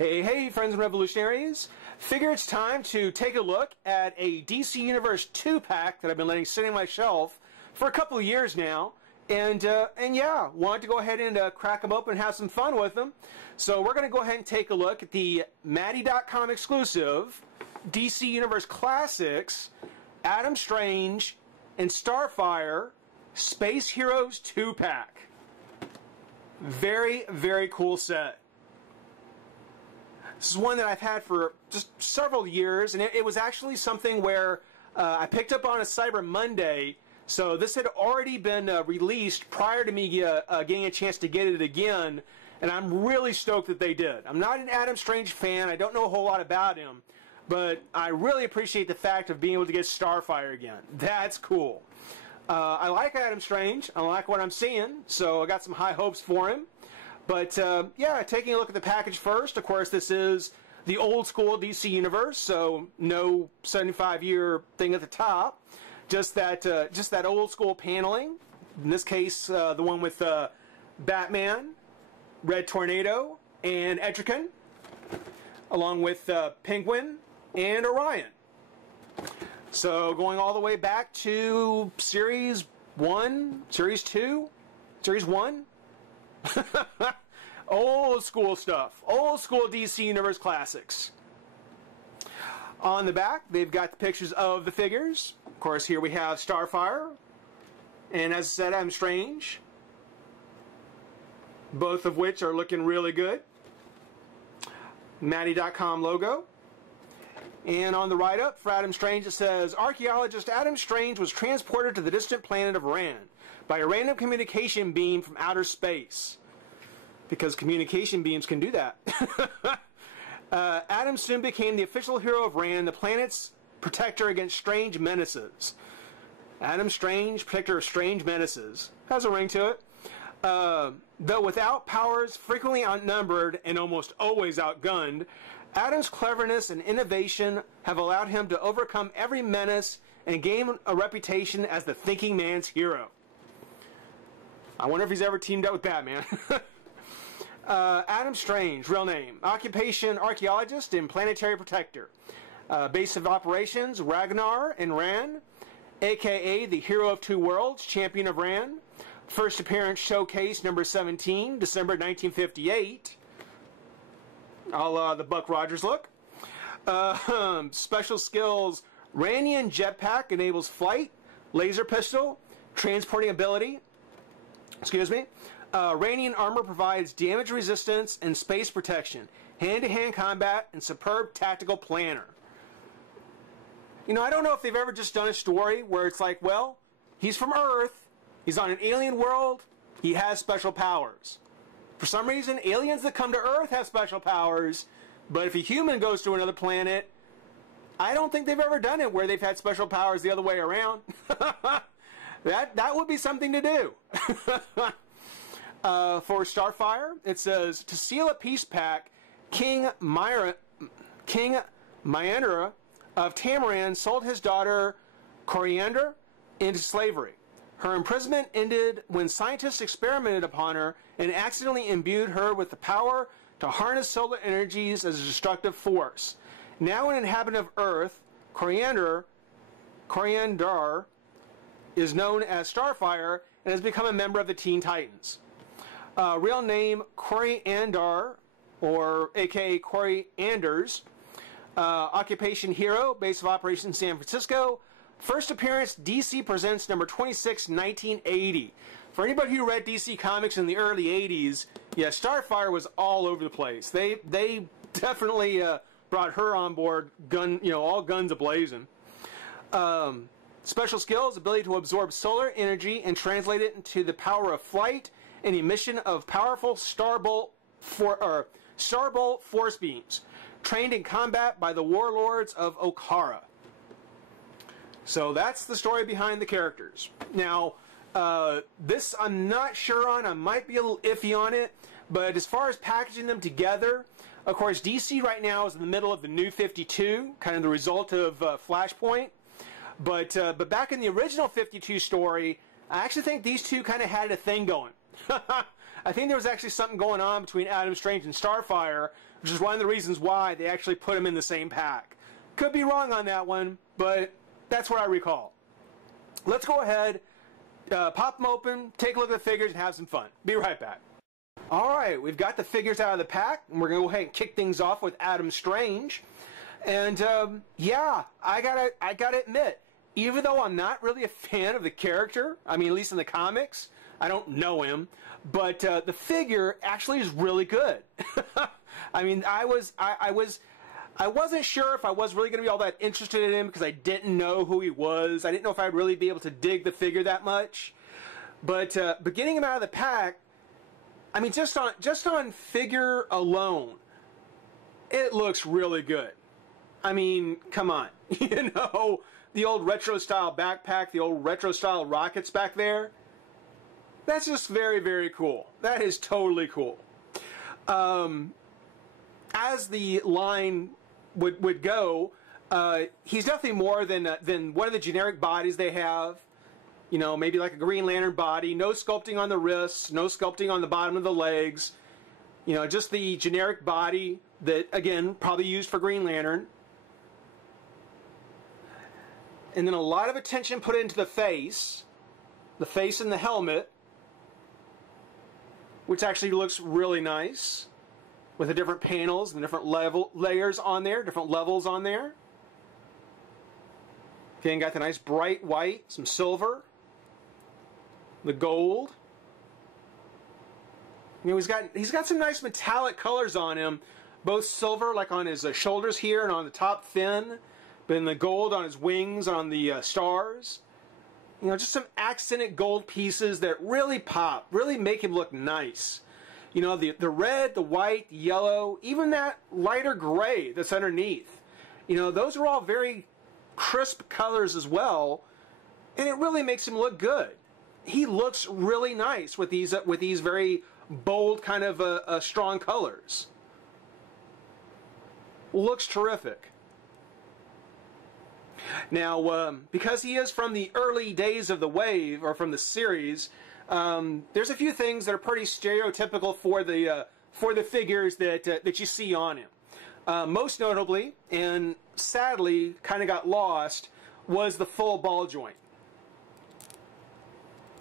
Hey, friends and revolutionaries. Figure it's time to take a look at a DC Universe 2-pack that I've been letting sit on my shelf for a couple of years now. And yeah, wanted to go ahead and crack them open and have some fun with them. So we're going to go ahead and take a look at the Matty.com exclusive DC Universe Classics, Adam Strange, and Starfire Space Heroes 2-pack. Very, very cool set. This is one that I've had for just several years, and it was actually something where I picked up on a Cyber Monday, so this had already been released prior to me getting a chance to get it again, and I'm really stoked that they did. I'm not an Adam Strange fan, I don't know a whole lot about him, but I really appreciate the fact of being able to get Starfire again. That's cool. I like Adam Strange, I like what I'm seeing, so I got some high hopes for him. But yeah, taking a look at the package first, of course this is the old school DC Universe, so no 75-year thing at the top. Just that old school paneling. In this case, the one with Batman, Red Tornado, and Etrigan, along with Penguin and Orion. So going all the way back to Series 1, Series 2, Series 1. Old school stuff. Old school DC Universe classics. On the back, they've got the pictures of the figures. Of course, here we have Starfire. And as I said, Adam Strange. Both of which are looking really good. Matty.com logo. And on the write-up for Adam Strange it says, archaeologist Adam Strange was transported to the distant planet of Ran by a random communication beam from outer space. Because communication beams can do that. Adam soon became the official hero of Ran, the planet's protector against strange menaces. Adam Strange, protector of strange menaces. Has a ring to it. Though without powers, frequently outnumbered, and almost always outgunned, Adam's cleverness and innovation have allowed him to overcome every menace and gain a reputation as the thinking man's hero. I wonder if he's ever teamed up with Batman. Adam Strange, real name. Occupation, archaeologist and planetary protector. Base of operations, Ragnar and Ran, aka the hero of two worlds, champion of Ran. First appearance, Showcase number 17, December 1958. The Buck Rogers look. Special skills, Ranian jetpack enables flight, laser pistol, transporting ability. Excuse me. Ranian armor provides damage resistance and space protection, hand-to-hand combat, and superb tactical planner. You know, I don't know if they've ever just done a story where it's like, well, he's from Earth, he's on an alien world, he has special powers. For some reason, aliens that come to Earth have special powers, but if a human goes to another planet, I don't think they've ever done it where they've had special powers the other way around. That would be something to do. For Starfire, it says, to seal a peace pact, King Myandra of Tamaran sold his daughter Coriander into slavery. Her imprisonment ended when scientists experimented upon her and accidentally imbued her with the power to harness solar energies as a destructive force. Now an inhabitant of Earth, Coriander is known as Starfire and has become a member of the Teen Titans. Real name Coriander, or aka Corianders. Occupation hero, base of operations San Francisco. First appearance, DC Presents number 26, 1980. For anybody who read DC Comics in the early 80s, yeah, Starfire was all over the place. They definitely brought her on board, all guns a-blazing. Special skills, ability to absorb solar energy and translate it into the power of flight and emission of powerful starbolt force beams. Trained in combat by the warlords of Okara. So that's the story behind the characters. Now, this I'm not sure on. I might be a little iffy on it. But as far as packaging them together, of course, DC right now is in the middle of the New 52, kind of the result of Flashpoint. But back in the original 52 story, I actually think these two kind of had a thing going. I think there was actually something going on between Adam Strange and Starfire, which is one of the reasons why they actually put him in the same pack. Could be wrong on that one, but that's what I recall. Let's go ahead, pop them open, take a look at the figures, and have some fun. Be right back. Alright, we've got the figures out of the pack, and we're going to go ahead and kick things off with Adam Strange. And, yeah, I gotta admit, even though I'm not really a fan of the character, I mean, at least in the comics, I don't know him, but the figure actually is really good. I mean, I wasn't sure if I was really going to be all that interested in him because I didn't know who he was. I didn't know if I'd really be able to dig the figure that much. But getting him out of the pack, I mean, just on figure alone, it looks really good. I mean, come on. You know, the old retro-style backpack, the old retro-style rockets back there. That's just very, very cool. That is totally cool. As the line would go, he's definitely more than one of the generic bodies they have. You know, maybe like a Green Lantern body. No sculpting on the wrists. No sculpting on the bottom of the legs. You know, just the generic body that, again, probably used for Green Lantern. And then a lot of attention put into the face and the helmet, which actually looks really nice, with the different panels and different layers on there, different levels on there. Again, got the nice bright white, some silver, the gold. You know, he's got some nice metallic colors on him, both silver, like on his shoulders here and on the top fin, but in the gold on his wings, on the stars. You know, just some accented gold pieces that really pop, really make him look nice. You know, the red, the white, the yellow, even that lighter gray that's underneath. You know, those are all very crisp colors as well, and it really makes him look good. He looks really nice with these very bold kind of strong colors. Looks terrific. Now, because he is from the early days of the wave, or from the series, there's a few things that are pretty stereotypical for the figures that you see on him. Most notably, and sadly kind of got lost, was the full ball joint.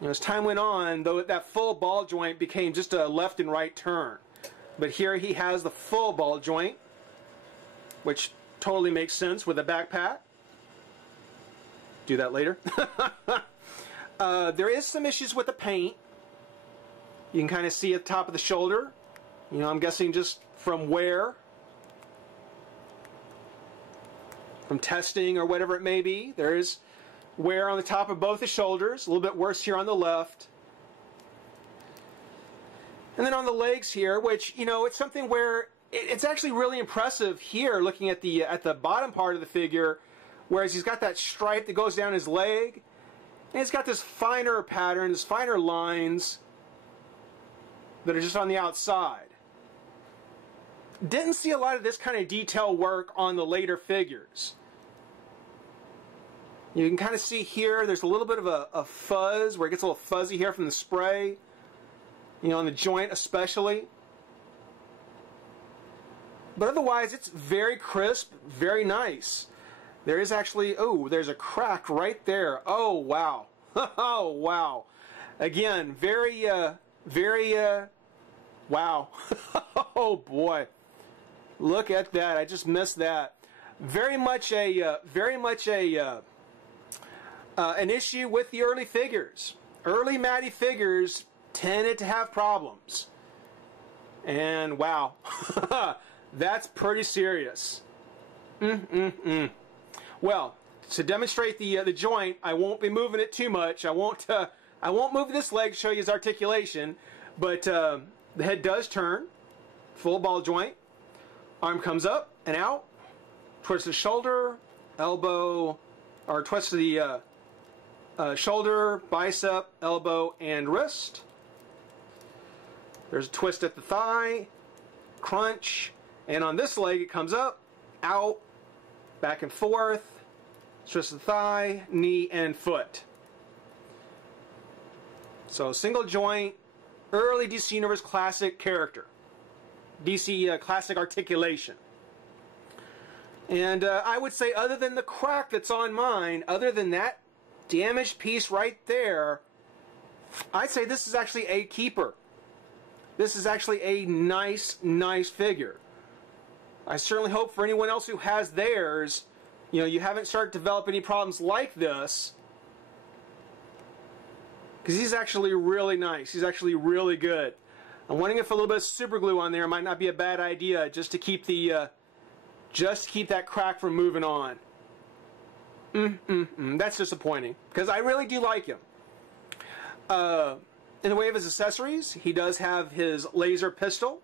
You know, as time went on, though, that full ball joint became just a left and right turn. But here he has the full ball joint, which totally makes sense with a backpack. Do that later. There is some issues with the paint. You can kind of see at the top of the shoulder. You know, I'm guessing just from wear, from testing or whatever it may be. There is wear on the top of both the shoulders. A little bit worse here on the left. And then on the legs here, which, you know, it's something where it's actually really impressive here, looking at the bottom part of the figure, whereas he's got that stripe that goes down his leg, and he's got this finer pattern, this finer lines that are just on the outside. Didn't see a lot of this kind of detail work on the later figures. You can kind of see here, there's a little bit of a fuzz, where it gets a little fuzzy here from the spray. You know, on the joint especially. But otherwise, it's very crisp, very nice. There is actually, oh, there's a crack right there. Oh, wow. Oh, wow. Again, very, wow. Oh, boy. Look at that. I just missed that. Very much an issue with the early figures. Early Matty figures tended to have problems. And wow, that's pretty serious. Well, to demonstrate the joint, I won't be moving it too much. I won't move this leg to show you his articulation, but the head does turn, full ball joint. Arm comes up and out, towards the shoulder, elbow, or twist to the shoulder, bicep, elbow, and wrist. There's a twist at the thigh, crunch, and on this leg it comes up, out, back and forth, twist the thigh, knee, and foot. So single joint, early DC Universe Classic character. DC Classic articulation. And I would say, other than the crack that's on mine, other than that damaged piece right there, I'd say this is actually a keeper. This is actually a nice, nice figure. I certainly hope for anyone else who has theirs, you know, you haven't started to develop any problems like this, because he's actually really nice. He's actually really good. I'm wondering if a little bit of super glue on there might not be a bad idea, just to keep the just to keep that crack from moving on. That's disappointing, because I really do like him. In the way of his accessories, he does have his laser pistol.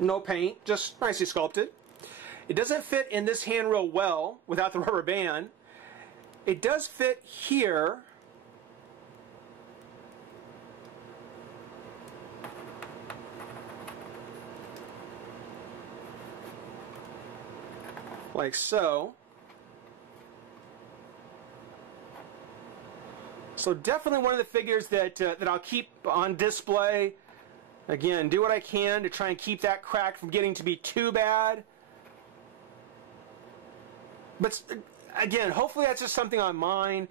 No paint, just nicely sculpted. It doesn't fit in this hand real well without the rubber band. It does fit here. Like so. So definitely one of the figures that that I'll keep on display. Again, do what I can to try and keep that crack from getting to be too bad. But again, hopefully that's just something on mine.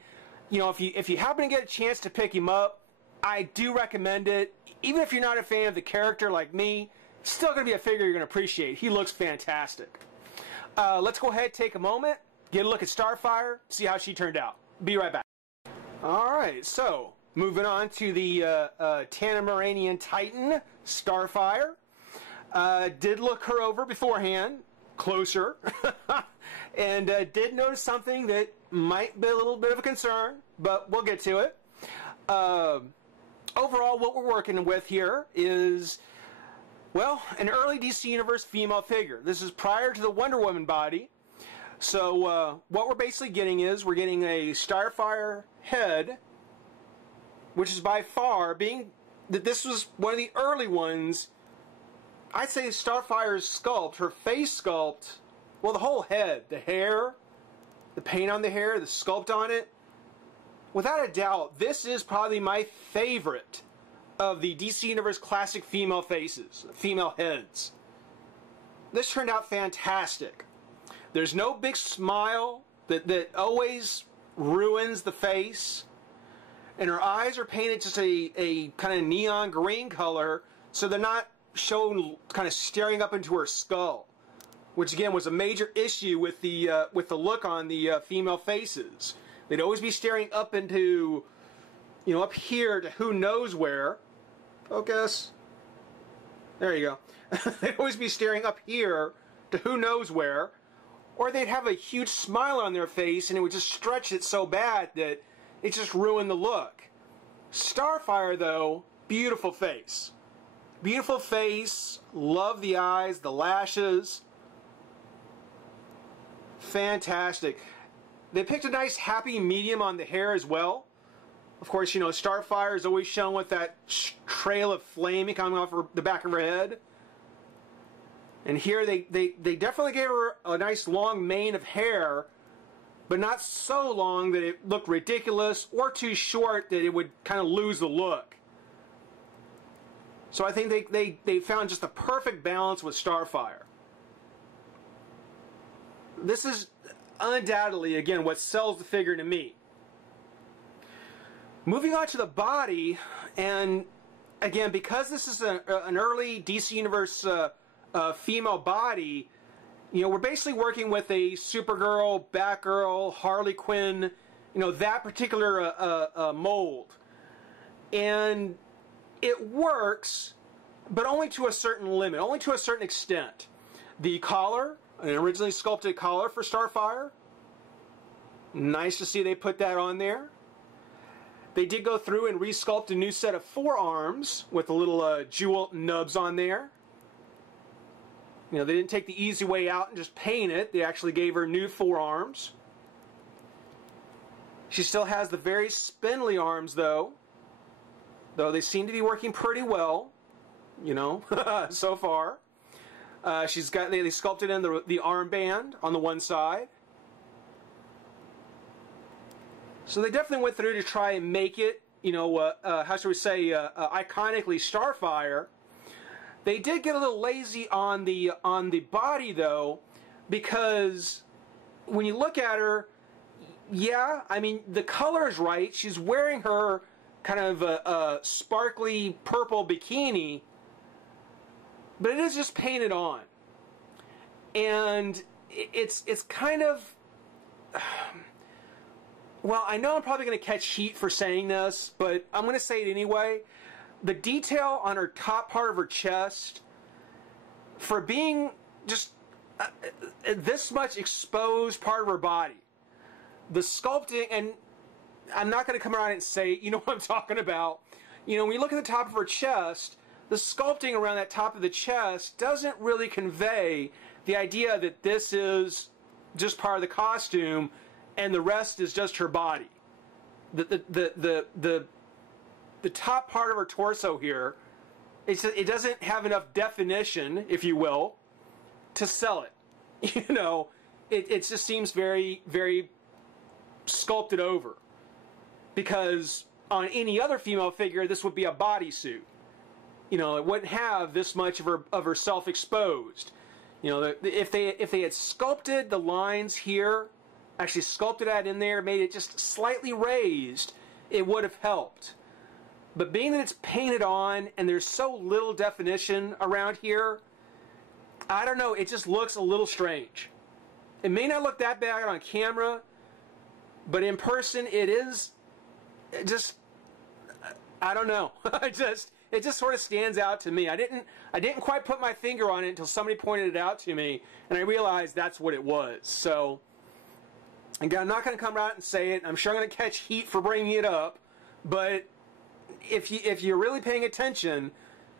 You know, if you happen to get a chance to pick him up, I do recommend it. Even if you're not a fan of the character like me, it's still going to be a figure you're going to appreciate. He looks fantastic. Let's go ahead, take a moment, get a look at Starfire, see how she turned out. Be right back. Alright, so moving on to the Tanimuranian Titan, Starfire. Did look her over beforehand, closer, and did notice something that might be a little bit of a concern, but we'll get to it. Overall, what we're working with here is, well, an early DC Universe female figure. This is prior to the Wonder Woman body. So what we're basically getting is, we're getting a Starfire head, which is by far, being that this was one of the early ones, I'd say Starfire's sculpt, her face sculpt, well, the whole head, the hair, the paint on the hair, the sculpt on it, without a doubt, this is probably my favorite of the DC Universe Classic female faces, female heads. This turned out fantastic. There's no big smile that always ruins the face. And her eyes are painted just a kind of neon green color, so they're not shown kind of staring up into her skull, which again was a major issue with the look on the female faces. They'd always be staring up into, you know, up here to who knows where. Focus. There you go. They'd always be staring up here to who knows where, or they'd have a huge smile on their face and it would just stretch it so bad that it just ruined the look. Starfire, though, beautiful face. Beautiful face, love the eyes, the lashes. Fantastic. They picked a nice happy medium on the hair as well. Of course, you know, Starfire is always shown with that trail of flame coming off the back of her head. And here they definitely gave her a nice long mane of hair, but not so long that it looked ridiculous, or too short that it would kind of lose the look. So I think they found just the perfect balance with Starfire. This is undoubtedly, again, what sells the figure to me. Moving on to the body, and again, because this is an early DC Universe female body, you know, we're basically working with a Supergirl, Batgirl, Harley Quinn, you know, that particular mold. And it works, but only to a certain limit, only to a certain extent. The collar, an originally sculpted collar for Starfire. Nice to see they put that on there. They did go through and resculpt a new set of forearms with the little jewel nubs on there. You know, they didn't take the easy way out and just paint it. They actually gave her new forearms. She still has the very spindly arms, though they seem to be working pretty well, you know, so far. She's got, they sculpted in the armband on the one side. So they definitely went through to try and make it, you know, how should we say, iconically Starfire. They did get a little lazy on the body though, because when you look at her, yeah, I mean the color is right. She's wearing her kind of a sparkly purple bikini, but it is just painted on, and it's kind of. Well, I know I'm probably going to catch heat for saying this, but I'm going to say it anyway. The detail on her top part of her chest, for being just this much exposed part of her body, the sculpting, and I'm not going to come around and say, you know what I'm talking about. You know, when you look at the top of her chest, the sculpting around that top of the chest doesn't really convey the idea that this is just part of the costume and the rest is just her body. The top part of her torso here, it doesn't have enough definition, if you will, to sell it. You know, it just seems very, very sculpted over. Because on any other female figure, this would be a bodysuit. You know, it wouldn't have this much of herself exposed. You know, if they had sculpted the lines here, actually sculpted that in there, made it just slightly raised, it would have helped. But being that it's painted on and there's so little definition around here, I don't know, it just looks a little strange. It may not look that bad on camera, but in person it is just, I don't know. it just sort of stands out to me. I didn't quite put my finger on it until somebody pointed it out to me, and I realized that's what it was. So, again, I'm not going to come out and say it. I'm sure I'm going to catch heat for bringing it up, but if you're really paying attention,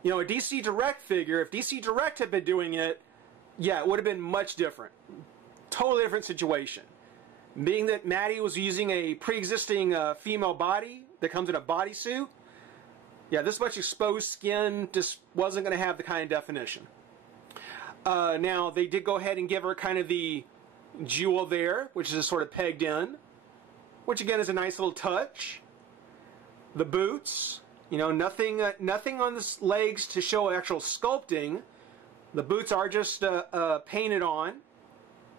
you know, a DC Direct figure, if DC Direct had been doing it, yeah, it would have been much different. Totally different situation. Being that Maddie was using a pre-existing female body that comes in a bodysuit, yeah, this much exposed skin just wasn't going to have the kind of definition. Now, they did go ahead and give her kind of the jewel there, which is sort of pegged in, which again is a nice little touch. The boots, you know, nothing on the legs to show actual sculpting. The boots are just painted on,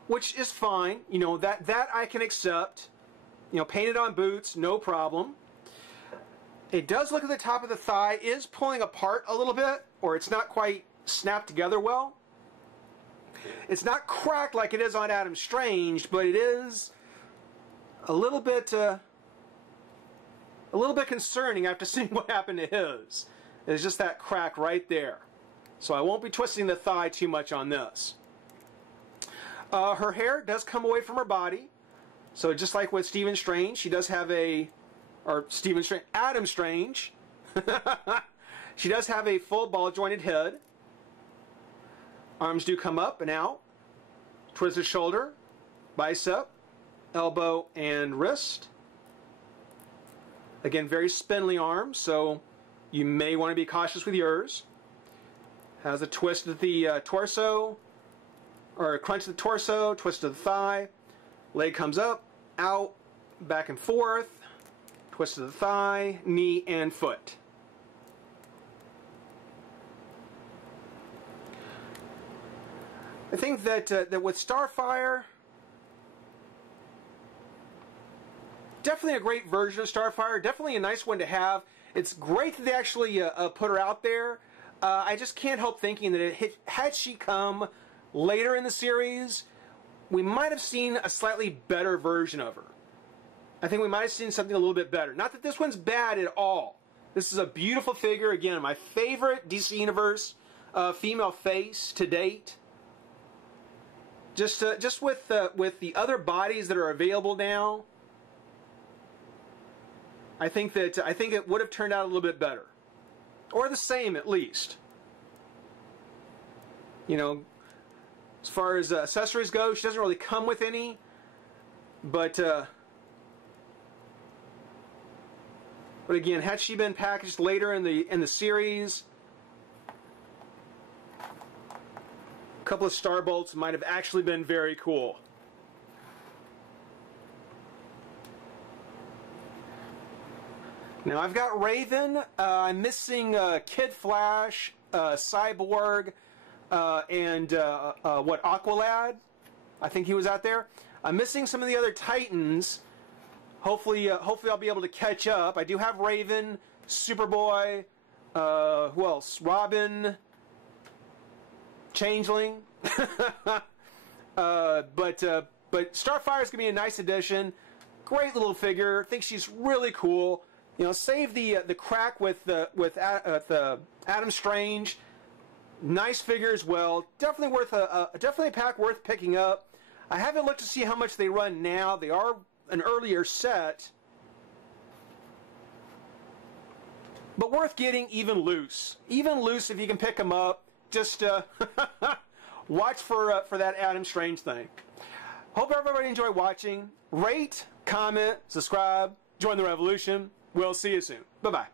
which is fine. You know, that I can accept. You know, painted on boots, no problem. It does look at the top of the thigh is pulling apart a little bit, or it's not quite snapped together well. It's not cracked like it is on Adam Strange, but it is a little bit concerning after seeing what happened to his. It's just that crack right there. So I won't be twisting the thigh too much on this. Her hair does come away from her body. So just like with Stephen Strange, she does have Adam Strange. She does have a full ball-jointed head. Arms do come up and out. Twisted shoulder, bicep, elbow, and wrist. Again, very spindly arms, so you may want to be cautious with yours. Has a twist at the torso, or a crunch of the torso, twist of the thigh. Leg comes up, out, back and forth. Twist of the thigh, knee, and foot. I think that with Starfire, definitely a great version of Starfire. Definitely a nice one to have. It's great that they actually put her out there. I just can't help thinking that had she come later in the series, we might have seen a slightly better version of her. I think we might have seen something a little bit better. Not that this one's bad at all. This is a beautiful figure. Again, my favorite DC Universe female face to date. Just with the other bodies that are available now, I think it would have turned out a little bit better, or the same at least. You know, as far as accessories go, she doesn't really come with any, but again, had she been packaged later in the series, a couple of star bolts might have actually been very cool. Now I've got Raven. I'm missing Kid Flash, Cyborg, and what, Aqualad? I think he was out there. I'm missing some of the other Titans. Hopefully I'll be able to catch up. I do have Raven, Superboy, who else? Robin, Changeling. But Starfire's gonna be a nice addition. Great little figure. Think she's really cool. You know, save the crack with Adam Strange. Nice figure as well. Definitely worth definitely a pack worth picking up. I haven't looked to see how much they run now. They are an earlier set, but worth getting even loose. Even loose if you can pick them up. Just watch for that Adam Strange thing. Hope everybody enjoyed watching. Rate, comment, subscribe, join the revolution. We'll see you soon. Bye-bye.